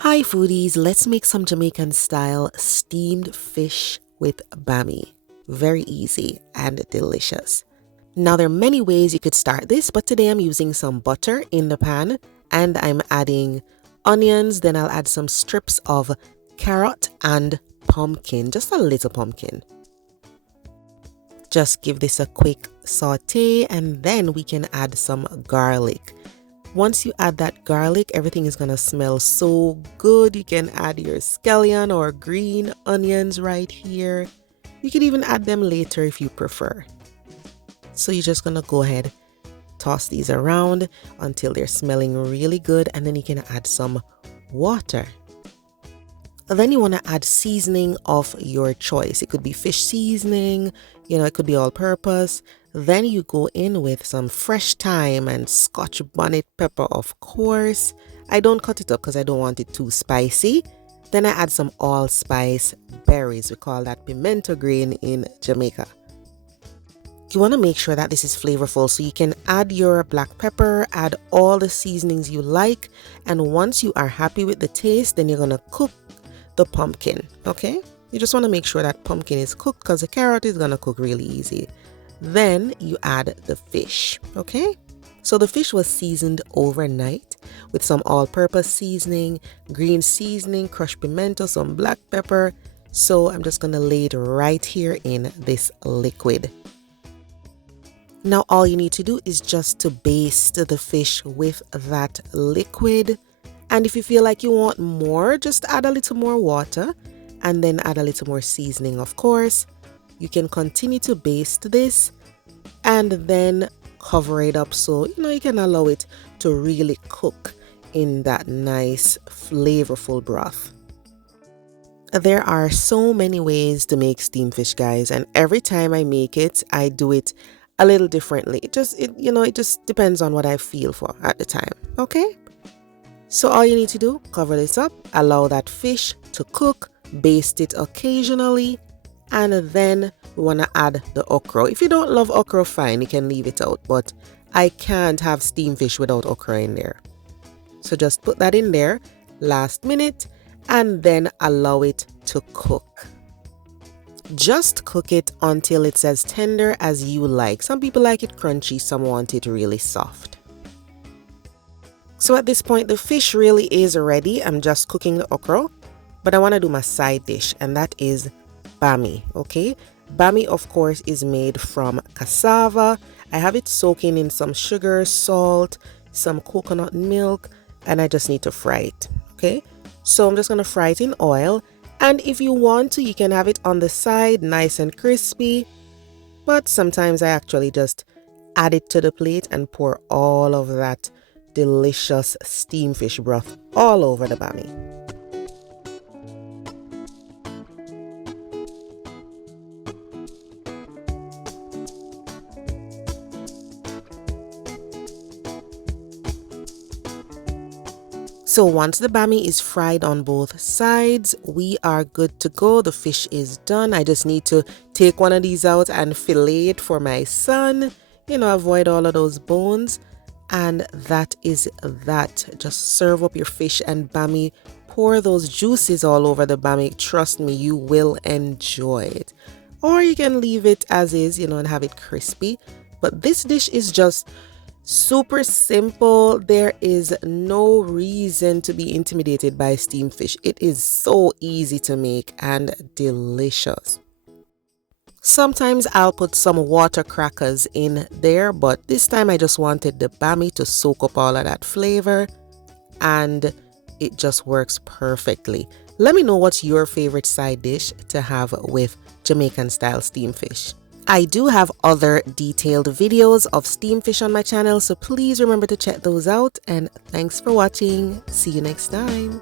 Hi foodies, let's make some Jamaican style steamed fish with bami. Very easy and delicious. Now there are many ways you could start this, but today I'm using some butter in the pan and I'm adding onions, then I'll add some strips of carrot and pumpkin, just a little pumpkin. Just give this a quick saute and then we can add some garlic. Once you add that garlic, everything is gonna smell so good. You can add your scallion or green onions right here. You could even add them later if you prefer. So you're just gonna go ahead, toss these around until they're smelling really good, and then you can add some water. Then you want to add seasoning of your choice. It could be fish seasoning, it could be all purpose. Then you go in with some fresh thyme and Scotch bonnet pepper, of course. I don't cut it up because I don't want it too spicy. Then I add some allspice berries. We call that pimento green in Jamaica. You want to make sure that this is flavorful, so you can add your black pepper, add all the seasonings you like, and once you are happy with the taste, then you're going to cook the pumpkin. Okay, you just want to make sure that pumpkin is cooked because the carrot is going to cook really easy. Then you add the fish. Okay, so the fish was seasoned overnight with some all-purpose seasoning, green seasoning, crushed pimento, some black pepper. So I'm just going to lay it right here in this liquid. Now all you need to do is just to baste the fish with that liquid. And if you feel like you want more, just add a little more water and then add a little more seasoning, of course. You can continue to baste this and then cover it up so you can allow it to really cook in that nice flavorful broth. There are so many ways to make steamed fish, guys, and every time I make it, I do it a little differently. It just depends on what I feel for at the time. Okay? So all you need to do, cover this up, allow that fish to cook, baste it occasionally, and then we want to add the okra. If you don't love okra, fine, you can leave it out, but I can't have steamed fish without okra in there. So just put that in there last minute and then allow it to cook. Just cook it until it's as tender as you like. Some people like it crunchy, some want it really soft. So at this point, the fish really is ready. I'm just cooking the okra, but I want to do my side dish, and that is bami. Okay, bami, of course, is made from cassava. I have it soaking in some sugar, salt, some coconut milk, and I just need to fry it. Okay, so I'm just going to fry it in oil. And if you want to, you can have it on the side, nice and crispy. But sometimes I actually just add it to the plate and pour all of that delicious steamed fish broth all over the bami. So once the bami is fried on both sides, we are good to go. The fish is done. I just need to take one of these out and fillet it for my son. Avoid all of those bones. And that is that. Just serve up your fish and bami. Pour those juices all over the bami. Trust me, you will enjoy it. Or you can leave it as is, and have it crispy. But this dish is just super simple. There is no reason to be intimidated by steamed fish. It is so easy to make and delicious. Sometimes I'll put some water crackers in there, but this time I just wanted the bami to soak up all of that flavor, and it just works perfectly. Let me know what's your favorite side dish to have with Jamaican style steamed fish. I do have other detailed videos of steamed fish on my channel, so please remember to check those out, and thanks for watching. See you next time.